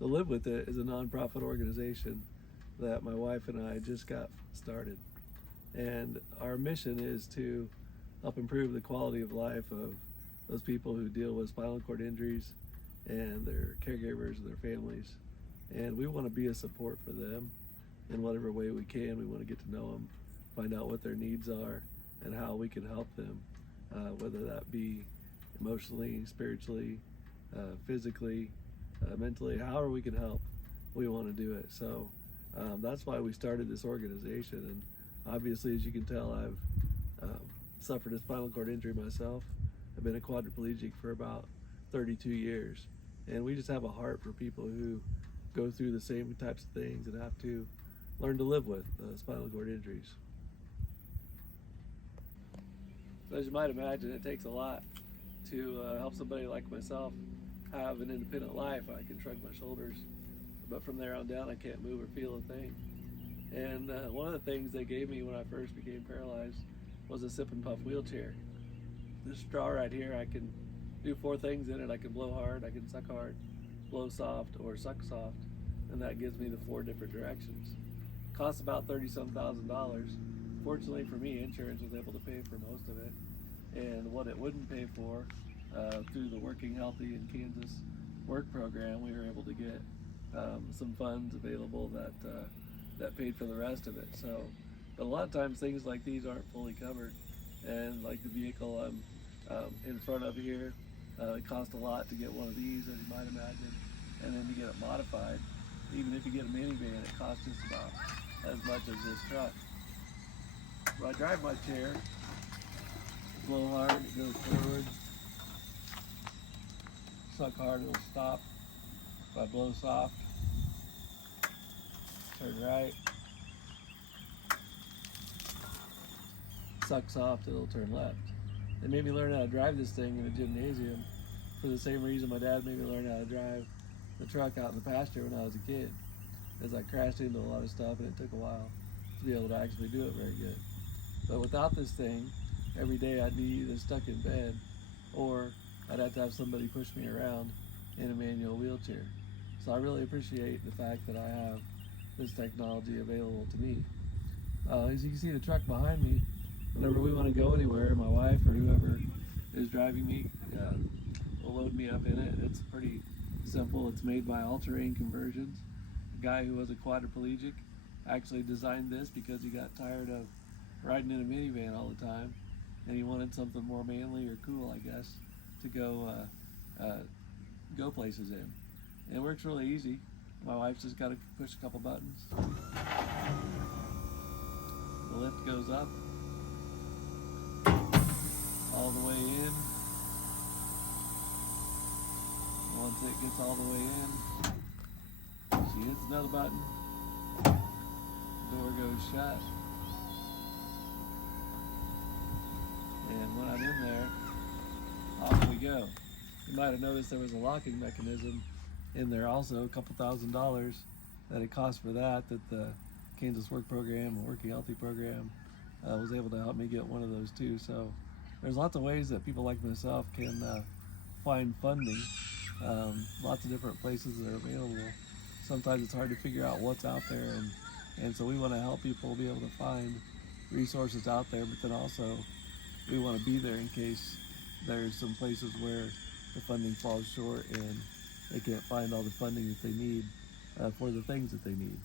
The Live With It is a nonprofit organization that my wife and I just got started. And our mission is to help improve the quality of life of those people who deal with spinal cord injuries and their caregivers and their families. And we want to be a support for them in whatever way we can. We want to get to know them, find out what their needs are, and how we can help them, whether that be emotionally, spiritually, physically, mentally, however we can help, we want to do it. So that's why we started this organization. And obviously, as you can tell, I've suffered a spinal cord injury myself. I've been a quadriplegic for about 32 years. And we just have a heart for people who go through the same types of things and have to learn to live with spinal cord injuries. So as you might imagine, it takes a lot to help somebody like myself have an independent life. I can shrug my shoulders, but from there on down, I can't move or feel a thing. And one of the things they gave me when I first became paralyzed was a sip and puff wheelchair. This straw right here, I can do 4 things in it. I can blow hard, I can suck hard, blow soft, or suck soft, and that gives me the 4 different directions. It costs about $30-some thousand. Fortunately for me, insurance was able to pay for most of it, and what it wouldn't pay for, through the Working Healthy in Kansas work program, we were able to get some funds available that paid for the rest of it. So, but a lot of times things like these aren't fully covered, and like the vehicle I'm in front of here, it costs a lot to get one of these, as you might imagine, and then to get it modified. Even if you get a minivan, it costs just about as much as this truck. So I drive my chair, blow hard, it goes forward. Suck hard, it'll stop. If I blow soft, turn right. Suck soft, it'll turn left. They made me learn how to drive this thing in a gymnasium for the same reason my dad made me learn how to drive the truck out in the pasture when I was a kid, as I crashed into a lot of stuff and it took a while to be able to actually do it very good. But without this thing, every day I'd be either stuck in bed or I'd have to have somebody push me around in a manual wheelchair. So I really appreciate the fact that I have this technology available to me. As you can see the truck behind me, whenever we want to go anywhere, my wife or whoever is driving me will load me up in it. It's pretty simple. It's made by All Terrain Conversions. A guy who was a quadriplegic actually designed this because he got tired of riding in a minivan all the time, and he wanted something more manly or cool, I guess, to go places in. And it works really easy. My wife's just got to push a couple buttons. The lift goes up all the way in. Once it gets all the way in, she hits another button. The door goes shut. And when I'm in there, off we go. You might have noticed there was a locking mechanism in there also, a couple $1,000 that it cost for that the Kansas Work Program, the Working Healthy Program, was able to help me get one of those too. So there's lots of ways that people like myself can find funding. Lots of different places that are available. Sometimes it's hard to figure out what's out there, and so we want to help people be able to find resources out there, but then also we want to be there in case there's some places where the funding falls short and they can't find all the funding that they need for the things that they need.